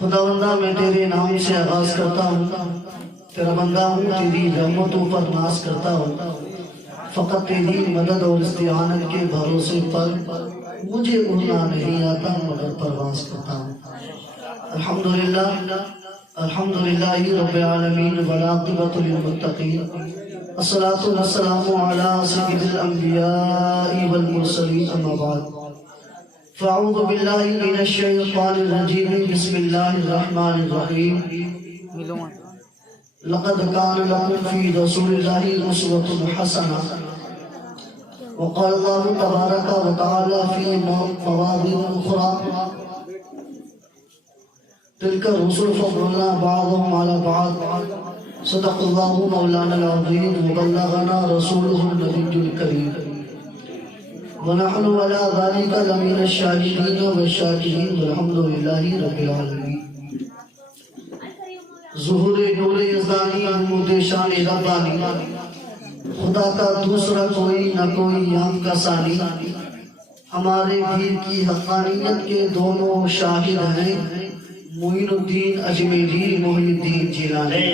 خداوندہ میں تیرے نام سے آغاز کرتا ہوں، تیرا بندہ ہوں، تیری رحمتوں پر ناز کرتا ہوں، فقط تیری مدد اور استعانت کے بھروسے پر مجھے اڑنا نہیں آتا مگر پرواز کرتا ہوں۔ الحمدللہ الحمدللہ رب العالمین والعاقبۃ للمتقین، الصلاۃ والسلام علی سید الانبیاء والمرسلین، اما بعد فاعوذ باللہ من الشیطان الرجیم، بسم اللہ الرحمن الرحیم۔ لقد کان لکم فی رسول اللہ اسوۃ حسنہ، وقال اللہ تبارک و تعالی فی مواضع اخرى تلک الرسل فضلنا بعضهم علی بعض، صدق اللہ مولانا العظیم، وبلغنا رسولہ النبی الکریم، ونحن على ذلك لمن الشاهدين والشاکرین، والحمد للہ رب العالمین۔ ظہور نور یزدانی، نمود شان ربانی، خدا کا دوسرا کوئی نہ کوئی یام کا ثانی، ہمارے پیر کی حقانیت کے دونوں شاہد ہیں، معین الدین اجمیری، محی الدین جیلانی۔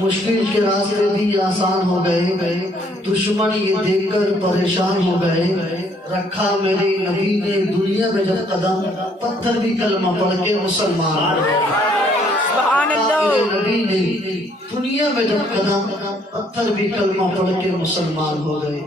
مشکل کے راستے بھی آسان ہو گئے، دشمن یہ دیکھ کر پریشان ہو گئے، رکھا میرے نبی نے دنیا میں جب قدم، پتھر بھی کلمہ پڑھ کے مسلمان ہو گئے۔ میرے نبی نے دنیا میں جب قدم، پتھر بھی کلمہ پڑھ کے مسلمان ہو گئے۔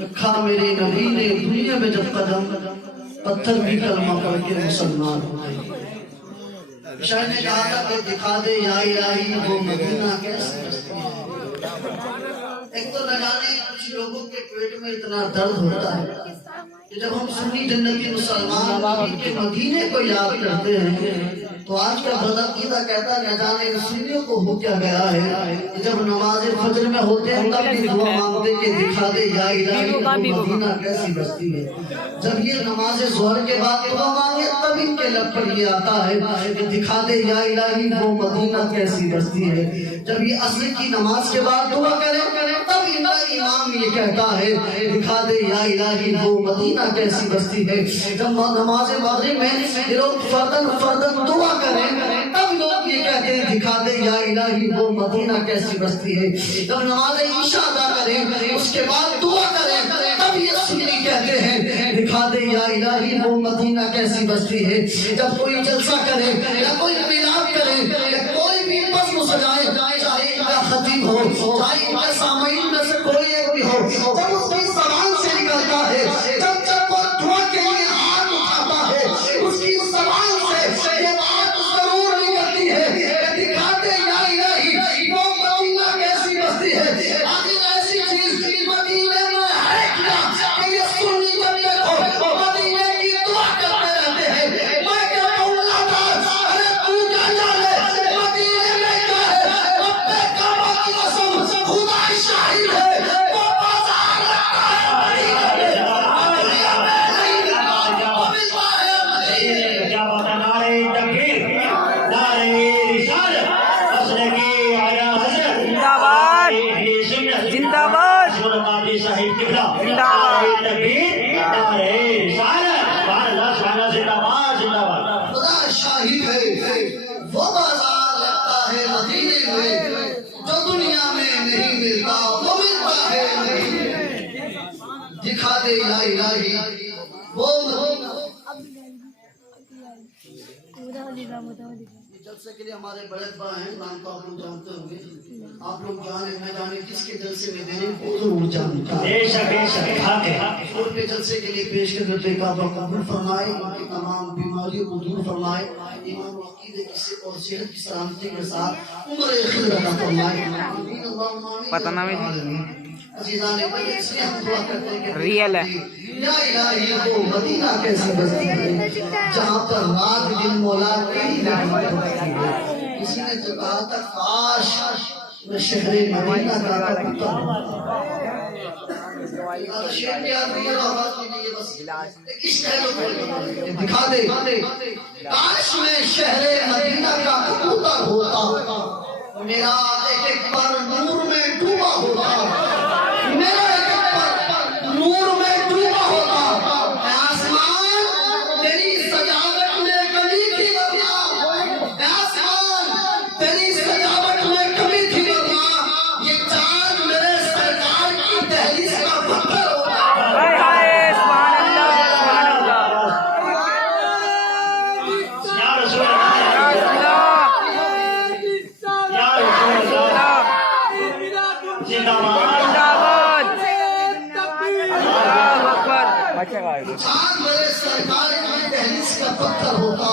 رکھا میرے نبی نے دنیا میں جب قدم، پتھر بھی کلمہ پڑھ کے مسلمان ہو گئے۔ شاید نے کہا تھا کہ دکھا دے یا الہی وہ مدینہ کیسے بستی ہے۔ ایک تو نہ جانے کچھ لوگوں کے پیٹ میں اتنا درد ہوتا ہے کہ جب ہم سنی جنتی مسلمان ان کے مدینے کو یاد کرتے ہیں تو آج کا بدعقیدہ کہتا ہے نہ جانے سنیوں کو ہو کیا گیا ہے کہ جب نماز فجر میں ہوتے ہیں تب بھی دعا مانگتے کہ دکھا دے یا الہی وہ مدینہ کیسی بستی ہے۔ جب یہ نماز ظہر کے بعد دعا مانگے تب ان کے لب پر یہ آتا ہے کہ دکھا دے یا الہی وہ مدینہ کیسی بستی ہے۔ جب یہ عصر کی نماز کے بعد دعا کریں تب ان کا امام یہ کہتا ہے دکھا دے یا الہی وہ مدینہ کیسی بستی ہے۔ جب نماز مغرب میں یہ لوگ فردن دعا کریں تب لوگ یہ کہتے ہیں دکھا دے یا الہی وہ مدینہ کیسی بستی ہے۔ جب نماز عشاء ادا کریں اس کے بعد دعا کریں تب یہ سنی کہتے ہیں دکھا دے یا الہی وہ مدینہ کیسی بستی ہے۔ جب کوئی جلسہ کرے یا کوئی میلاد کرے یا کوئی بھی بزم سجائے، چاہے ان کا خطیب ہو چاہے ان کے سامعین میں سے کوئی ایک بھی ہو، جب اس کی زبان سے نکلتا ہے، جب وہ دعا کے لیے ہاتھ اٹھاتا ہے اس کی زبان سے یہ بات ضرور نکلتی ہے کہ دکھا دے یا الہی وہ مدینہ کیسی بستی ہے۔ آخر ایسی چیز مدینے میں ہے کیا کہ یہ سنی جب دیکھو مدینے کی دعا کرتے رہتے ہیں۔ میں کہتا ہوں اللہ تعالیٰ ارے تو کیا جانے مدینے میں کیا ہے، رب کعبہ کی قسم خدا شاہد ہے وہ بازار رکھتا ہے مدینے میں۔ خدا شاہد ہے وہ بازار لگتا ہے مدینے میں، جو دنیا میں نہیں ملتا وہ ملتا ہے مدینے میں۔ دکھا دے یا الہی وہ جلسے کے لیے ہمارے بڑے ابا ہیں، نام تو آپ لوگ جانتے ہوں گے، آپ لوگ جانے نہ جانے کس کے جلسے میں دینے کو ضرور جانتا ہے۔ اور کے جلسے کے لیے پیش کرتے کعبہ قبول فرمائے، ان کی تمام بیماریوں کو دور فرمائے، ایمان و عقیدے اور صحت کی سلامتی کے ساتھ عمر خیر عطا فرمائے۔ پتہ نہ عزیزان اس لیے ہم دعا کرتے ہیں کہ ریئل ہے یا الہی وہ مدینہ کیسی بستی ہے جہاں پر رات دن مولا تیری رحمت ہوتی ہے۔ کسی نے تو کہا تھا میں شہر مدینہ کا کبوتر ہوں۔ شیر کی آدمی ہے آواز کی نہیں ہے، بس ایک عشق ہے جو دکھا دے۔ کاش میں شہر مدینہ کا کبوتر ہوتا، میرا ایک ایک پر نور میں ڈوبا ہوتا، میرا ایک ایک پر نور میں ڈوبا ہوتا۔ اے آسمان تیری سجاوٹ میں کمی تھی ورنہ، اے آسمان تیری سجاوٹ میں کمی تھی ورنہ یہ چاند میرے سرکار کی دہلیز کا پتھر ہوتا۔ چاند میرے سرکار کی دہلیز کا پتھر ہوتا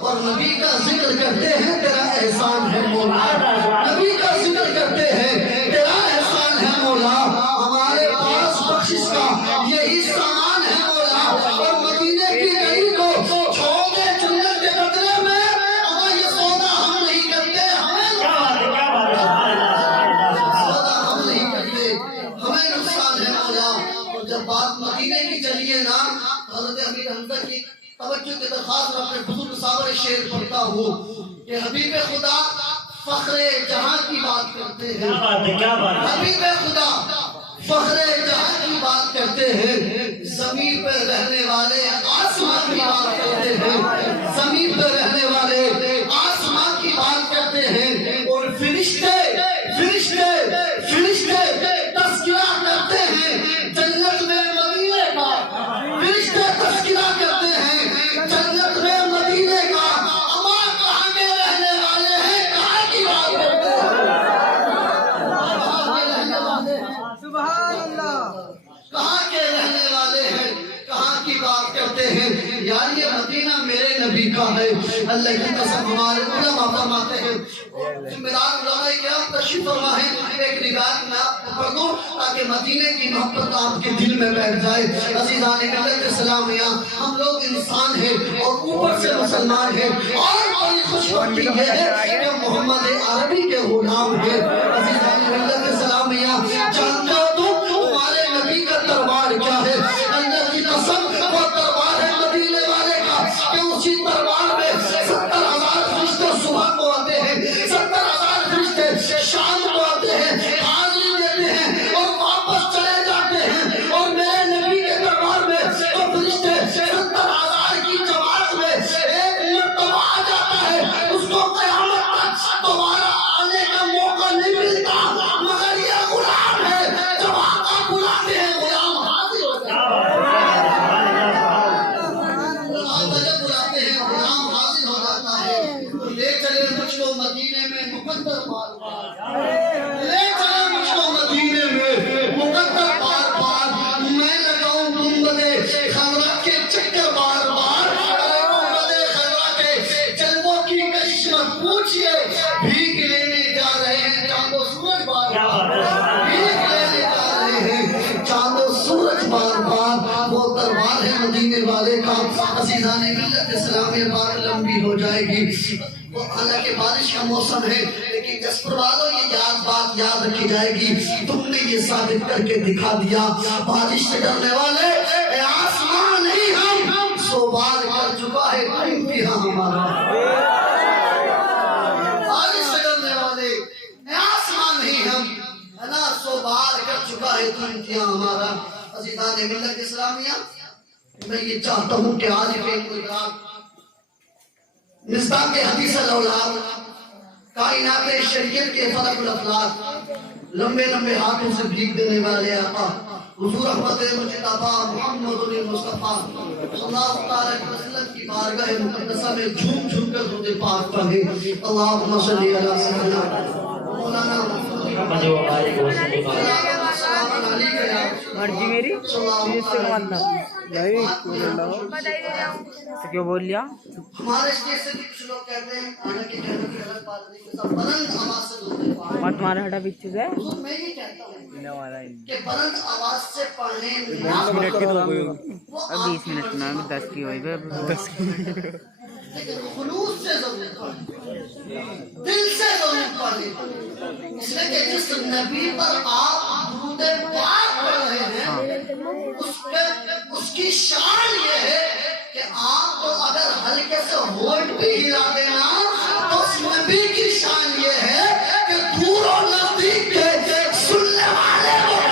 اور نبی کا ذکر کرتے ہیں تیرا احسان ہے مولا، نبی کا ذکر کرتے ہیں تیرا احسان ہے مولا، ہمارے پاس بخشش کا یہی سامان ہے مولا، اور مدینے کی گلی کو چھوڑ دے جنت کے بدلے میں، اگر یہ سودا ہم نہیں کرتے ہمیں سودا ہم نہیں کرتے ہمیں نقصان ہے مولا۔ اور جب بات مدینے کی چلیے نا، حضرت امیر حمزہ کی توجہ کی درخواست میں اپنے بزرگ صاحب شعر پڑھتا ہوں کہ حبیب خدا فخر جہاں کی بات کرتے ہیں، حبیب خدا فخر جہاں کی بات کرتے ہیں، زمین پر رہنے والے آسمان کی بات کرتے ہیں، زمین پر رہنے والے آسمان کی بات کرتے ہیں، اور فرشتے فرشتے فرشتے تذکرہ کرتے ہیں جنت میں مدینے کا، فرشتے تذکرہ کرتے ہیں جنت میں مدینے کا، اما کہاں کے رہنے والے ہیں کہاں کی بات کرتے ہیں، سبحان اللہ، کہاں کے رہنے والے ہیں کہاں کی بات کرتے ہیں۔ یار یہ مدینہ میرے نبی کا ہے، اللہ کی قسم ہمارے علماء فرماتے ہیں، جمعرات علماء کرام تشریف فرما ہے، ایک روایت میں آپ کو پڑھ دوں تاکہ مدینے کی محبت آپ کے دل میں بیٹھ جائے۔ عزیزان ملت اسلامیہ، ہم لوگ انسان ہیں اور اوپر سے مسلمان ہیں، اور بڑی خوشبختی یہ ہے کہ محمد عربی کے غلام ہیں۔ عزیزان ملت اسلامیہ، جانتے ہو تم ہمارے نبی کا دربار کیا ہے؟ اللہ کی قسم وہ دربار ہے مدینے والے کا کہ اسی دربار میں 70,000 فرشتے صبح کو آتے ہیں، 70,000 فرشتے شام کو آتے ہیں، حاضری دیتے ہیں اور واپس چلے جاتے ہیں، اور میرے نبی کے دربار میں وہ فرشتے 70,000 کی جماعت میں ایک مرتبہ آ جاتا ہے، اس کو قیامت تک دوبارہ آنے کا موقع نہیں ملتا، مگر یہ غلام ہے جب آقا بلاتے ہیں غلام حاضر ہوتا ہے، آقا جب بلاتے ہیں غلام حاضر ہو جاتا ہے۔ تو لے چلے مجھ کو مدینے میں مقدر بار بار، لے چلے مجھ کو مدینے میں مقدر بار بار، میں لگاؤں گنبد خضرا کے چکر بار بار، ارے گنبد خضرا کے جلووں کی کشش مت پوچھئے، بھیک لینے جا رہے ہیں چاند و سورج بار بار، بھیک لینے جا رہے ہیں چاند و سورج بار بار، وہ دربار ہے مدینے والے کا۔ عزیزان ملت اسلامیہ بات لمبی ہو جائے گی، حالانکہ بارش کا موسم ہے، لیکن جسپر والوں یہ بات یاد رکھی جائے گی، تم نے یہ ثابت کر کے دکھا دیا، بارش سے ڈرنے والے اے آسمان نہیں ہم، سو بار کر چکا ہے تو امتحان ہمارا، بارش سے ڈرنے والے اے آسمان نہیں ہم، ہے نا، سو بار کر چکا ہے تو امتحان ہمارا۔ عزیزان ملت اسلامیہ، میں یہ چاہتا ہوں کہ آج کے ملکات مصداق کے حدیث الاولاد، کائنات شریعت کے فلک الافلاک، لمبے لمبے ہاتھوں سے بھیگ دینے والے آقا حضور احمد مجتبی محمد مصطفیٰ صلی اللہ علیہ وسلم کی بارگاہ مقدسہ میں جھوم جھوم کر درود پاک پڑھے۔ اللہم صلی علی سیدنا مولانا مرضی میری اس سے ماننا بھائی تو کیوں بول لیا؟ ہمارے اسٹیج سے بھی کچھ لوگ کہتے ہیں حالانکہ کہنے کی غلط بات نہیں، کہ سب بلند آواز سے درود پاک، اور تمہارا ہٹا پیچھے سے حضور میں یہ کہتا ہوں کہ بلند آواز سے پڑھنے میں 20 منٹ کی تو ہو گئی ہوگی، اب 20 منٹ نہ 10 کی ہوئی 10 کی لیکن خلوص سے ضرور پڑھیں، دل سے ضرور پڑھیں، اس لیے کہ جس نبی پر آپ درود پاک پڑھ رہے ہیں اس کی شان یہ ہے کہ آپ کو اگر ہلکے سے ہونٹ بھی ہلا دینا تو اس نبی کی شان یہ ہے کہ دور و نزدیک کے سننے والے کو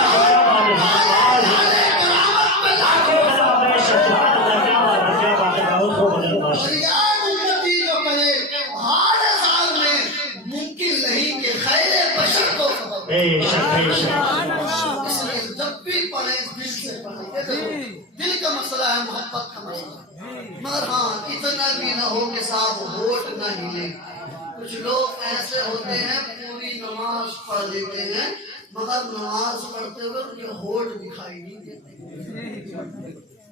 جب بھی پڑھیں دل سے پڑھیں، دل کا مسئلہ ہے، محبت کا مسئلہ ہے، مگر ہاں اتنا بھی نہ ہو کہ صاحب ہونٹ نہ ہلے۔ کچھ لوگ ایسے ہوتے ہیں پوری نماز پڑھ لیتے ہیں مگر نماز پڑھتے ہوئے ان کے ہونٹ دکھائی نہیں دیتے۔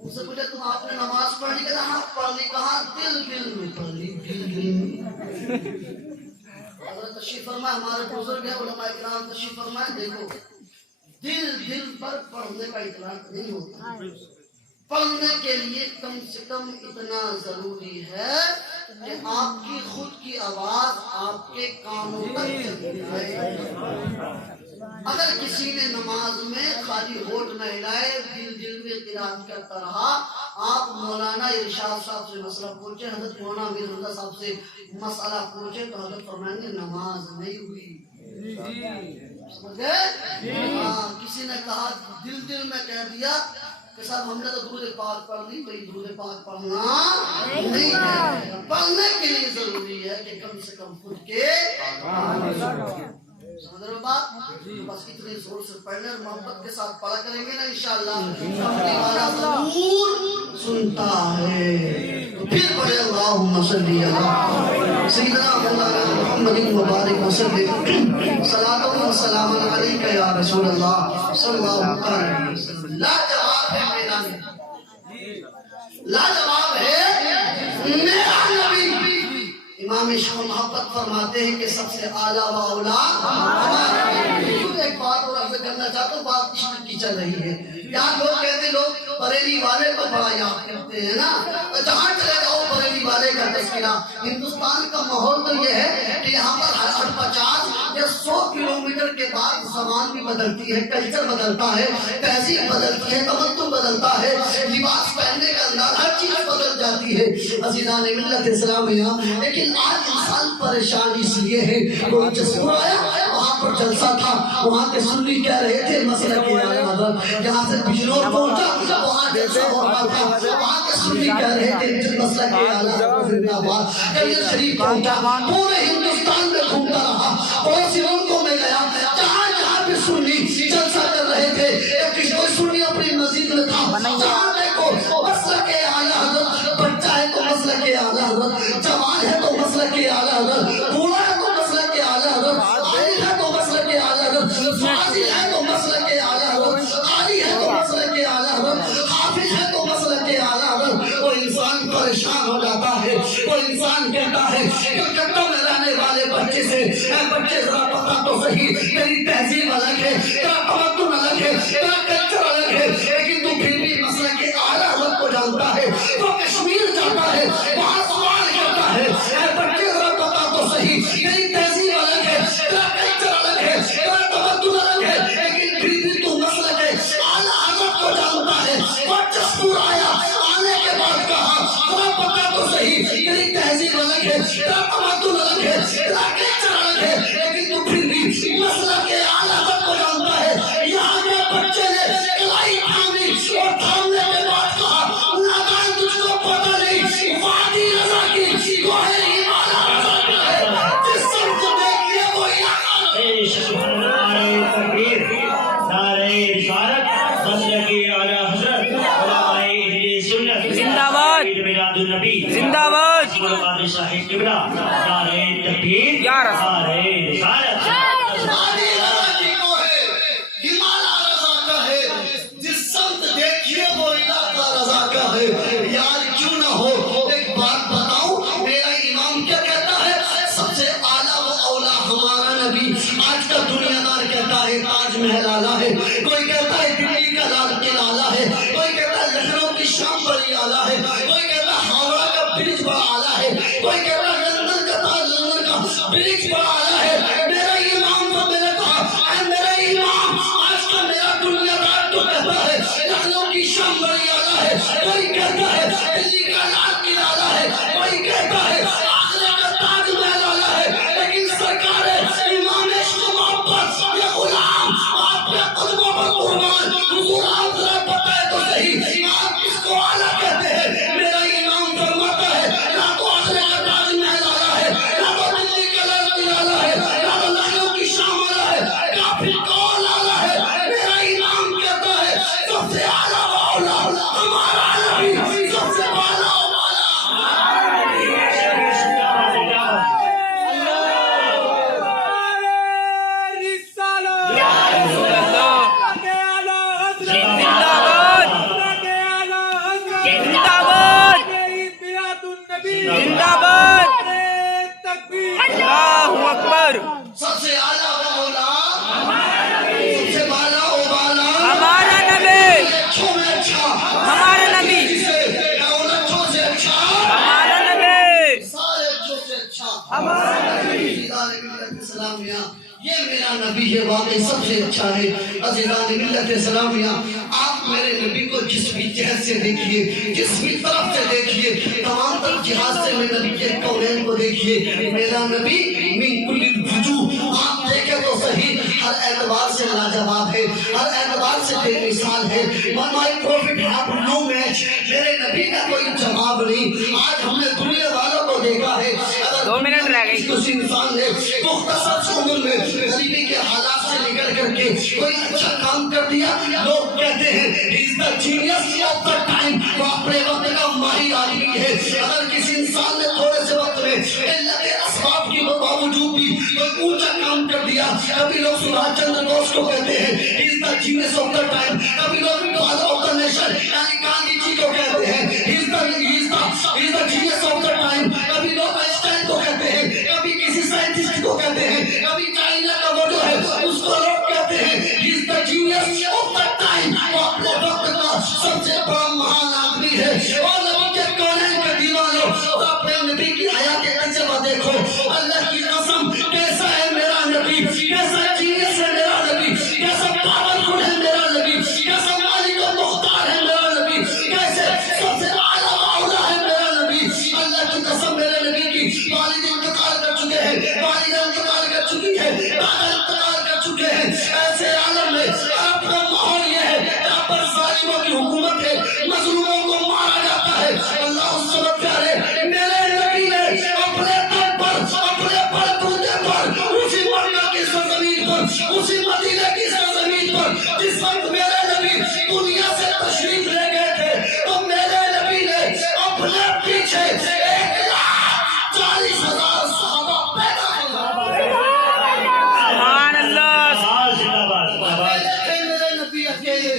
ان سے پوچھا تم آپ نے نماز پڑھ لی؟ کہا ہاں پڑھ لی۔ کہا دل دل میں پڑھ لی، دل دل میں۔ حضرت تشریف فرمائے، ہمارے بزرگ ہیں علماء کرام تشریف فرمائے، دیکھو دل دل پر پڑھنے کا اطلاق نہیں ہوتا، پڑھنے کے لیے کم سے کم اتنا ضروری ہے کہ آپ کی خود کی آواز آپ کے کانوں تک چلی جائے۔ اگر کسی نے نماز میں خالی ہونٹ نہ ہلائے، دل دل میں قرات کرتا رہا، آپ مولانا ارشاد صاحب سے مسئلہ پوچھے، حضرت مولانا امیر حمزہ صاحب سے مسئلہ پوچھے تو حضرت فرمائیں گے نماز نہیں ہوئی۔ سمجھ گئے؟ ہاں کسی نے کہا دل دل میں کہہ دیا کہ صاحب ہم نے تو درود پاک پڑھ لی، بھئی درود پاک پڑھنا نہیں ہے۔ پڑھنے کے لیے ضروری ہے کہ کم سے کم خود کے سمجھ رہے ہو بات؟ بس اتنے زور سے پڑھنے اور محبت کے ساتھ پڑھا کریں گے نا انشاءاللہ، اپنی والا ضرور سنتا ہے۔ تو پھر پڑھے اللہم صلی علی سیدنا مولانا محمد مبارک وسلم، صلاۃ و سلام علیک یا رسول اللہ صلی اللہ علیہ وسلم۔ لاجواب ہے میرا نبی، لاجواب ہے میرا نبی۔ امام شاہ محبت فرماتے ہیں کہ سب سے اعلیٰ و اولیٰ ہمارے نبی۔ ایک بات اور عرض کرنا چاہتا ہوں، بات عشق کی چل رہی ہے۔ یہاں لوگ کہتے ہیں لوگ بریلی والے کو بڑا یاد کرتے ہیں نا، جہاں چلے جاؤ بریلی والے کا تذکرہ۔ ہندوستان کا ماحول تو یہ ہے کہ یہاں پر ہر 50 یا 100 کلومیٹر کے بعد زبان بھی بدلتی ہے، کلچر بدلتا ہے، تہذیب بدلتی ہے، تمدن بدلتا ہے، لباس پہننے کا انداز، ہر چیز بدل جاتی ہے عزیزان ملت اسلامیہ۔ لیکن آج انسان پریشان اس لیے ہے، کوئی جسور آیا وہاں پر جلسہ تھا، وہاں کے سنی کہہ رہے تھے مسئلہ کے حضرت، یہاں سے بجنور پہنچا وہاں جلسہ ہو رہا تھا، وہاں کے سنی کہہ رہے تھے مسئلہ کے حضرت زندہ باد۔ کلیل شریف پہنچا، پورے ہندوستان میں گھومتا رہا، پڑوسی ملکوں میں گیا، جہاں جہاں بھی سنی جلسہ کر رہے تھے، ایک کوئی سنی اپنی مسجد میں تھا، جہاں دیکھو مسئلہ کے اعلیٰ حضرت، بچہ ہے تو مسئلہ کے اعلیٰ حضرت، جوان ہے تو مسئلہ کے اعلیٰ حضرت، بوڑھا ہے تو مسئلہ کے اعلیٰ حضرت، عالم ہے تو مسئلہ کے اعلیٰ حضرت، فاضل ہے تو مسئلہ کے اعلیٰ حضرت، قاری ہے تو مسئلہ کے اعلیٰ حضرت، حافظ ہے تو مسئلہ کے اعلیٰ حضرت۔ وہ انسان پریشان ہو جاتا ہے، وہ انسان کہتا ہے کلکتہ میں رہنے والے بچے سے، اے بچے ذرا پتہ تو صحیح، تیری تہذیب الگ ہے، تیرا تمدن الگ ہے، تیرا کلچر الگ ہے، لیکن تو پھر بھی مسئلہ کے اعلیٰ حضرت کو جانتا ہے، وہ کشمیر جاتا ہے، وہاں سوال کرتا ہے، اے بچے ذرا پتہ تو صحیح، تیری تہذیب الگ ہے، تیرا کلچر الگ ہے، تیرا تمدن الگ ہے، لیکن پھر بھی تو مسئلہ کے اعلیٰ حضرت کو جانتا ہے۔ وہ جسور آیا، آنے کے بعد کہا ذرا پتہ تو صحیح، تیری تہذیب الگ ہے، تیرا تمدن الگ ہے، تیرا کلچر الگ ہے، لیکن تو پھر بھی مسئلہ کے اعلیٰ حضرت کو جانتا ہے۔ یہاں کے بچے نے کلائی تھامی اور تھامنے کے بعد کہا نادان تجھ کو پتہ نہیں، وادی رضا کی گوہر ہی والا رضا کا ہے، جس سمت دیکھیے وہ علاقہ۔ سبحان اللہ، تکبیر، نعرہ رسالت، مسلک اعلیٰ حضرت، علماء اہل سنت، زندہ باد، عید میلاد النبی، زندہ باد، قادری صاحب قبلہ، نعرہ تکبیر، یا رسول، نعرہ رسالت۔ وادی رضا کی گوہر ہمالا رضا کا ہے، جس سمت دیکھیے وہ علاقہ رضا کا ہے۔ یار کیوں نہ ہو، ایک بات بتاؤں، میرا امام کیا کہتا ہے؟ سب سے اعلیٰ و اولیٰ ہمارا نبی۔ آج کا دنیا دار کہتا ہے تاج محل اعلیٰ ہے، کوئی کہتا ہے دلی کا لال قلعہ اعلیٰ ہے، کوئی کہتا ہے لکھنؤ کی شام بڑی اعلیٰ ہے، کوئی کہتا ہے ہاوڑا کا برج بڑا اعلیٰ ہے، کوئی کہتا ہے لندن کا تاج لندن کا برج بڑا آیا ہے، میرا امام تو میرے کہا اے میرا امام آج کا میرا دنیا دار تو کہتا ہے لکھنؤ کی شام بڑی آلہ ہے، کوئی کہتا ہے دلی کا لال قلعہ آلہ ہے، کوئی کہتا ہے آگرہ کا تاج محل آلہ ہے، لیکن سرکار امام عشق و محبت یہ غلام آپ کے قدموں پر قربان حضور آپ ذرا بتائے تو صحیح آپ کس کو آلہ کہتے ہیں؟ میرا امام فرماتا ہے نہ تو آگرہ کا تاج محل آلہ ہے، نہ تو دلی کا لال قلعہ آلہ ہے، نہ تو لکھنؤ کی شام آلہ ہے، کافی کون آلہ ہے؟ میرا امام کہتا ہے سب سے اعلیٰ و اولیٰ ہمارا نبی، سب سے اعلیٰ و اللہ اکبر سب سے اعلیٰ و اولیٰ سب سے بالا و بالا ہمارا نبی، اچھوں میں اچھا ہمارا نبی، اچھوں سے اچھا ہمارا نبی، سارے اچھوں سے اچھا ہمارا نبی سلامیہ یہ میرا نبی ہے، واقعی سب سے اچھا ہے۔ عزیزان ملت سلامیہ آپ میرے نبی کو جس بھی جہت سے دیکھیے، جس بھی طرف سے دیکھیے، تمام تر جہاز سے میں نبی کے کونین کو دیکھیے، میرا نبی من کل الوجوہ آپ دیکھیں تو صحیح ہر اعتبار سے لاجواب ہے، ہر اعتبار سے بے مثال ہے۔ مائی پروفٹ ہیو نو میچ، میرے نبی کا کوئی جواب نہیں۔ آج ہم نے دنیا والوں کو دیکھا ہے، اگر 2 منٹ رہ گئی، کسی انسان نے مختصر سی عمر میں غریبی کے حالات سے نکل کر کے کوئی اچھا کام کر دیا، لوگ کہتے ہیں he is the genius of the time، وہ اپنے وقت کا ماہر آدمی ہے۔ اگر کسی انسان نے تھوڑے سے وقت میں قلت اسباب کی باوجود بھی کوئی اونچا کام کر دیا، کبھی لوگ سبھاش چندر بوس کو کہتے ہیں he is the genius of the time، کبھی لوگ father of the nation یعنی گاندھی جی کو کہتے ہیں he is the genius of the time، کبھی لوگ آئنسٹائن کو کہتے ہیں، کبھی کسی سائنٹسٹ کو کہتے ہیں، کبھی چائنا کا وہ جو ہے اس کو لوگ کہتے ہیں he is the genius of the time، وہ اپنے وقت کا سب سے بڑا مہان آدمی ہے۔ اور نبی کے کونین کے دیوانوں اور اپنے نبی کی حیات تجربہ دیکھو، اللہ کی قسم کیسا ہے میرا نبی، کیسا جینیس ہے میرا نبی، کیسا پاورفل ہے میرا نبی، کیسا مالک و مختار ہے میرا نبی، کیسے سب سے اعلیٰ و اولیٰ ہے میرا نبی۔ اللہ کی قسم میرے نبی کی والد انتقال کر چکے ہیں، والدہ انتقال کر چکی ہے، دادا انتقال کر چکے ہیں، ایسے عالم میں عرب کا ماحول یہ ہے جہاں پر ظالموں کی حکومت ہے، مظلوموں کو مارا جاتا ہے۔ اللہ اس وقت پیارے میرے نبی نے اپنے تن پر، اپنے بلبوتے پر، اسی مکہ کی سرزمین پر، اسی مدینہ کی سرزمین پر جس وقت میرے نبی دنیا سے تشریف لے گئے تھے تو میرے نبی نے اپنے پیچھے 1,40,000 صحابہ پیدا کیا۔ سبحان اللہ، اکیلے تھے میرے نبی، اکیلے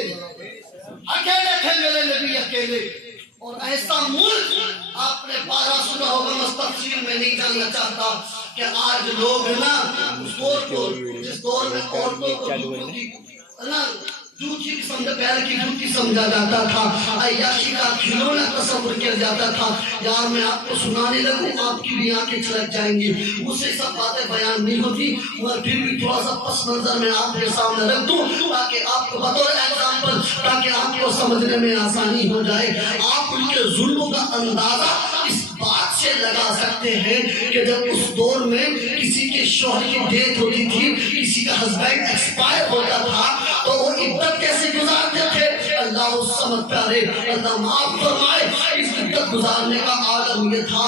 تھے میرے نبی اکیلے۔ اور ایسا ملک آپ نے پارا سنا ہوگا، میں تفصیل میں نہیں جاننا چاہتا کہ آج لوگ نا اس دور کو، جس دور میں عورتوں کو جوتی قسم کے پیر کی جوتی سمجھا جاتا تھا، عیاشی کا کھلونا تصور کیا جاتا تھا۔ یار میں آپ کو سنانے لگوں آپ کی بھی آنکھیں چھلک جائیں گی، مجھ سے سب باتیں بیان نہیں ہوتی، مگر پھر بھی تھوڑا سا پس منظر میں آپ کے سامنے رکھ دوں تاکہ آپ کو بطور ایگزامپل، تاکہ آپ کو سمجھنے میں آسانی ہو جائے۔ آپ ان کے ظلم کا اندازہ اس بات سے لگا سکتے ہیں کہ جب اس دور میں کسی کے شوہر کی ڈیتھ ہوتی تھی، کسی کا ہسبینڈ ایکسپائر ہوتا تھا تو وہ عدت کیسے گزارتے تھے؟ اللہ اس سمجھ پیارے اللہ معاف فرمائے، اس عدت گزارنے کا عالم یہ تھا